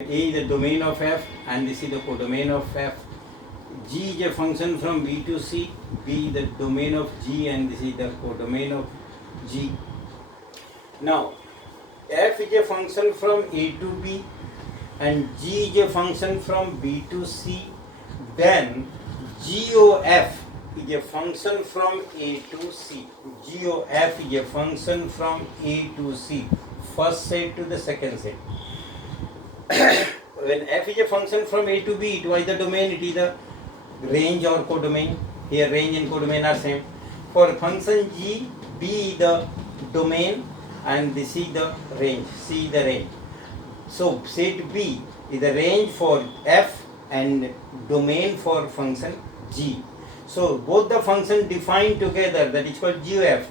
A is the domain of f and this is the codomain of f. G is a function from B to C, B is the domain of G and this is the codomain of G. Now f is a function from A to B and G is a function from B to C. Then GOF is a function from A to C. GOF is a function from A to C. First set to the second set. When f is a function from A to B, it was the domain, it is the range or codomain. Here range and codomain are same. For function G, B is the domain and this is the range, C is the range. So set B is the range for f and domain for function G. So both the function defined together, that is called GOF.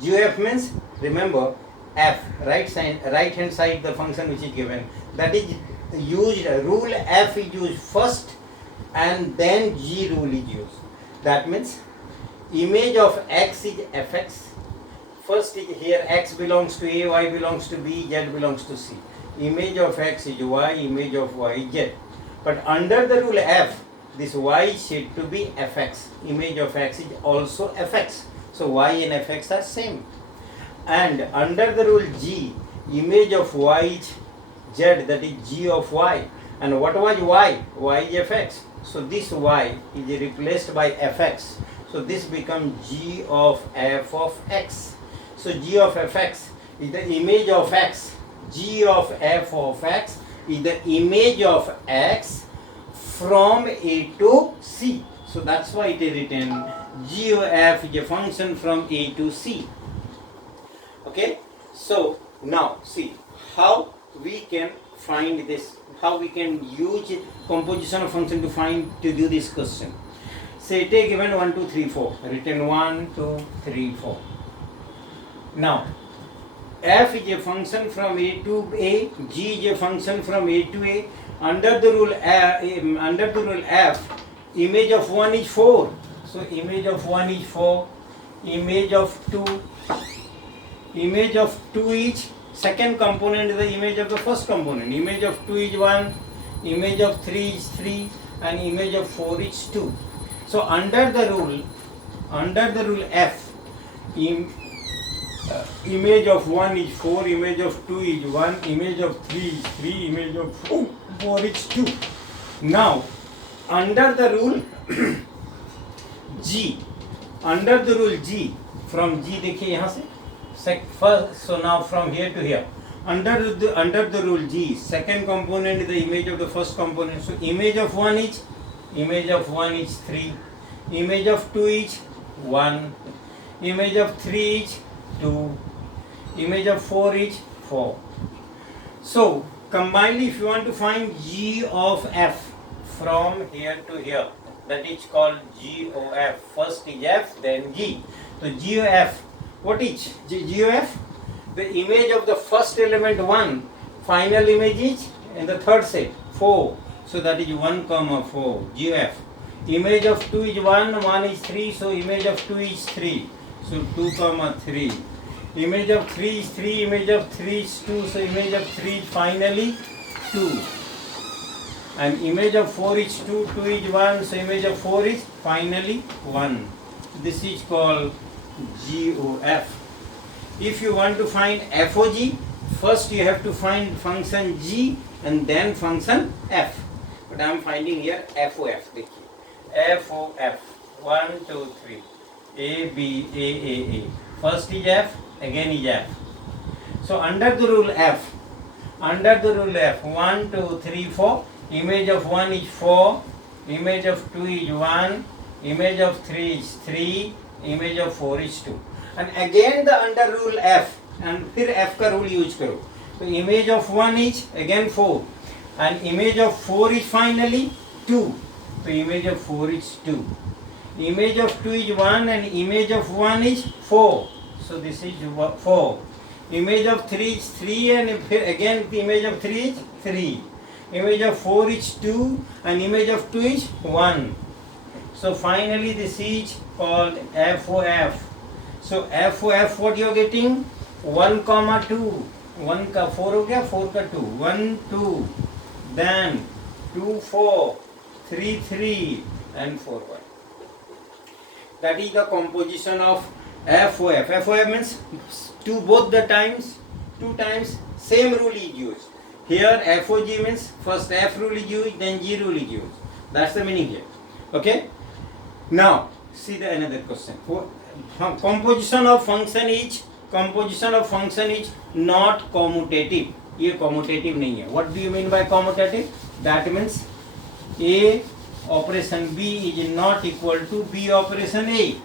GOF means, remember, f, right hand side the function which is given, that is used, rule f is used first and then G rule is used. That means image of x is fx. First is here x belongs to A, y belongs to B, z belongs to C. Image of x is y, image of y is z. But under the rule f, this y is said to be fx. Image of x is also fx. So y and fx are same. And under the rule G, image of y is z, that is g of y. And what was y? Y is fx. So this y is replaced by fx. So this becomes g of f of x. So g of fx is the image of x. G of f of x is the image of x from A to C. So that's why it is written g of f is a function from A to C. Okay, so now see how we can find this, how we can use composition of function to do this question. Say take given 1, 2, 3, 4, written 1, 2, 3, 4. Now f is a function from A to A, G is a function from A to A. Under the rule f, image of 1 is 4. So image of 1 is 4, image of 2 is second component is the image of the first component. Image of 2 is 1, image of 3 is 3 and image of 4 is 2. So under the rule f, image of 1 is 4, image of 2 is 1, image of 3 is 3, image of 4 is 2. Now under the rule G, from G देखिए यहाँ से first, so now from here to here, under the rule G, second component is the image of the first component. So image of 1 is 3, image of 2 is 1, image of 3 is 2, image of 4 is 4. So combinedly, if you want to find G of f from here to here, that is called G of f. First is f, then G. So G of f, what is G of f? The image of the first element 1, final image is in the third set 4. So that is 1, 4, G of f. Image of 2 is 1, 1 is 3, so image of 2 is 3. So 2, 3. Image of 3 is 3, image of 3 is 2, so image of 3 is finally 2. And image of 4 is 2, 2 is 1, so image of 4 is finally 1. This is called GOF. If you want to find FOG, first you have to find function G and then function F. But I am finding here FOF. FOF 1, 2, 3. A, B, A. First is F, again is F. So under the rule F, 1, 2, 3, 4, image of 1 is 4, image of 2 is 1, image of 3 is 3, image of 4 is 2. And again the under rule F, and फिर F का rule use करो. So image of 1 is again 4, and image of 4 is finally 2. So image of 4 is 2. Image of 2 is 1 and image of 1 is 4. So this is 4. Image of 3 is 3 and again the image of 3 is 3. Image of 4 is 2 and image of 2 is 1. So finally this is called FOF. So FOF, what you are getting? 1, 2. 1 का 4 हो गया, 4 का 2. 1, 2. then 2 4, 3 3 and 4 1. That is the composition of FOF. FOF means both the times, two times same rule is used. Here FOG means first F rule is used, then G rule is used. That's the meaning here. Okay. Now see the another question. Composition of function is not commutative. ये commutative नहीं है. What do you mean by commutative? That means A operation B is not equal to B operation A.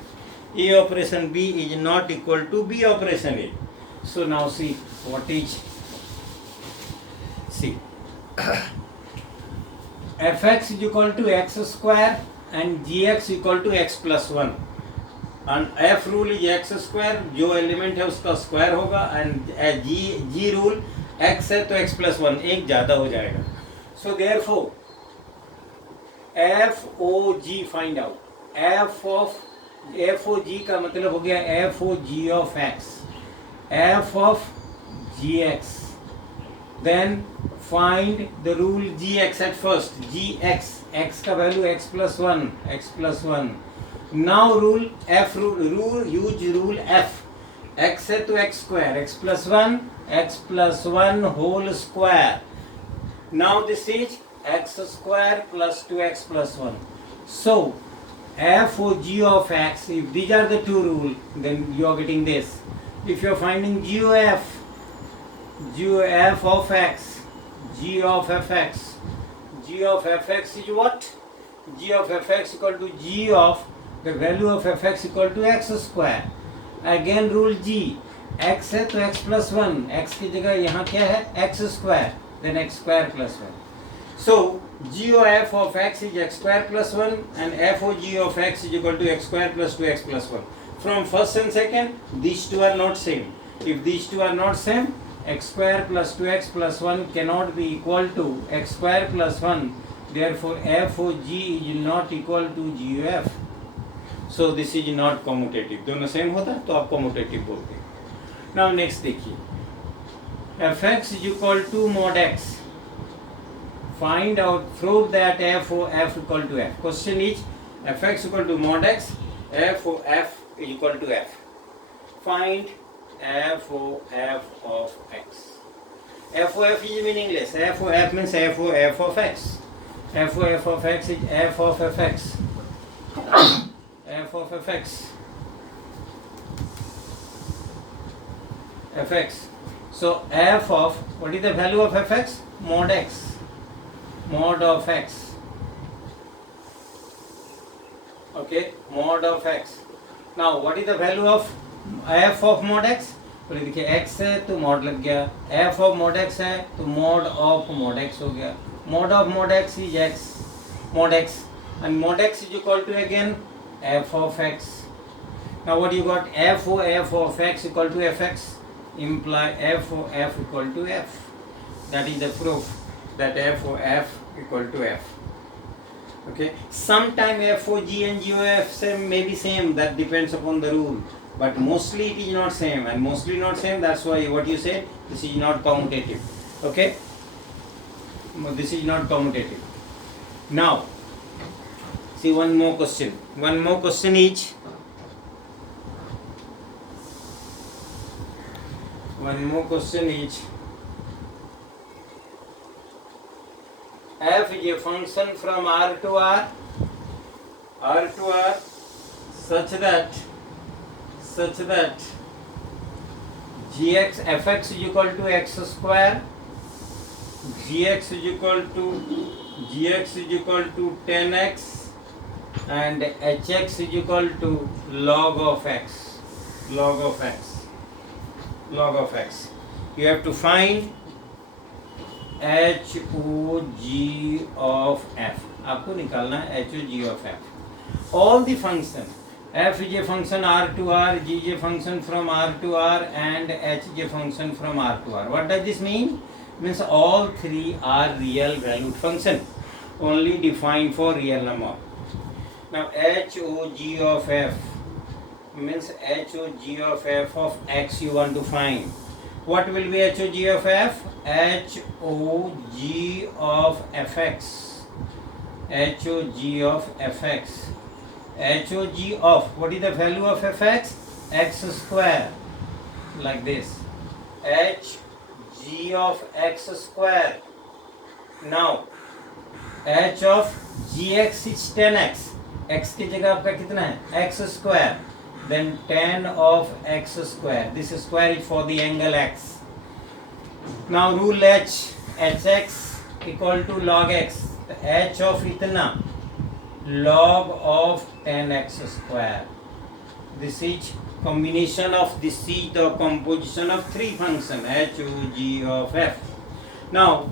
A operation B is not equal to B operation A. So now see what is, see fx is equal to x square and gx equal to x plus 1 and f rule is x square, जो element है उसका square होगा, and g rule x है तो x plus 1 एक ज़्यादा हो जाएगा. So therefore FOG find out. FOG का मतलब हो गया FOG of x, f of gx, then find the rule gx at first. Gx, x का value x plus 1. Now rule f rule use rule f. x है तो x square, x plus 1 whole square. Now this is x square plus 2x plus 1. So FOG of x, if these are the two rules, then you are getting this. If you are finding GOF of x, G of fx is what? G of fx equal to G of the value of fx equal to x square. Again rule G, x है तो x plus 1, x की जगह यहाँ क्या है x square, then x square plus 1. So GOF of x is x square plus 1 and FOG of x is equal to x square plus 2x plus 1. From first and second, these two are not same. If these two are not same, x square plus 2x plus 1 cannot be equal to x square plus 1. Therefore FOG is not equal to GOF. So this is not commutative. दोनों same होता तो आप commutative बोलते. Now next देखिए, fx is equal to mod x. Find out, prove that f equal to f. Question is fx equal to mod x, f is equal to f. Find f of x. f is meaningless. f means f of x. f of x is f of fx. f of fx. So f of, what is the value of fx? Mod x. Mod of x. Okay, mod of x. Now what is the value of f of mod x? तो देखिए x है तो mod लग गया, f of mod x है तो mod of mod x हो गया. Mod of mod x is x, mod x, and mod x is equal to again f of x. Now what you got? f of x equal to fx, imply f of f equal to f. That is the proof that f of f equal to f. Okay, sometime FOG and GOF may be same, that depends upon the rule, but mostly it is not same, and mostly not same, that's why what you said, this is not commutative. Okay, this is not commutative. Now see one more question is f is a function from R to R such that gx fx is equal to x square, gx is equal to 10x, and hx is equal to log of x. You have to find HOG of f. आपको निकालना है HOG of f. All the function, f is a function R to R, G is a function from R to R, and H is a function from R to R. What does this mean? Means all three are real valued function, only defined for real number. Now HOG of f means HOG of f of x you want to find. what will be HOG of f? HOG of fx. HOG of fx. HOG of, what is the value of fx? X square, like this. HG of x square. Now h of gx is 10x. x की जगह आपका कितना है? x square. Then tan of x square. This square is for the angle x. Now rule h. hx equal to log x. The h of इतना log of tan x square. This is combination of, this is the composition of three functions HOG of f. Now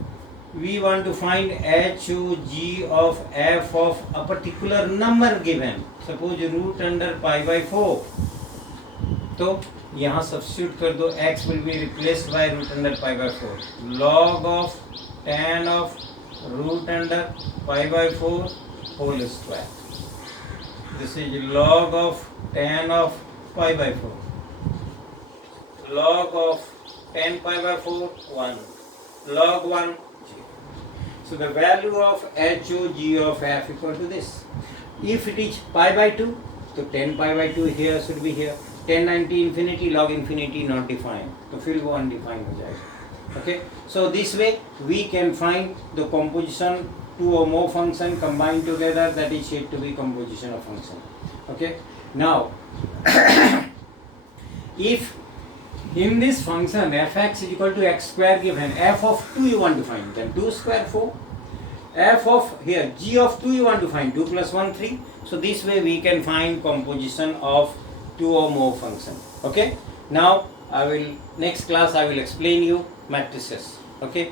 we want to find HOG of f of a particular number given. Suppose root under pi by 4. तो यहाँ substitute कर दो, x will be replaced by root under pi by 4. Log of tan of root under pi by 4 whole square. This is log of tan of pi by 4. Log of tan pi by 4 1. Log 1 0. So the value of HOG of f equal to this. If it is pi by 2, so 10 pi by 2 here should be here. 10 90 infinity, log infinity not defined. So फिर वो undefined हो जाएगा. Okay. So this way we can find the composition two or more function combined together, that is said to be composition of function. Okay. Now if in this function fx is equal to x square given, f of 2 you want to find, then 2 square 4. F of here g of 2 you want to find, 2 plus 1 3. So this way we can find composition of two or more function. Okay. Now I will, next class I will explain you matrices. Okay.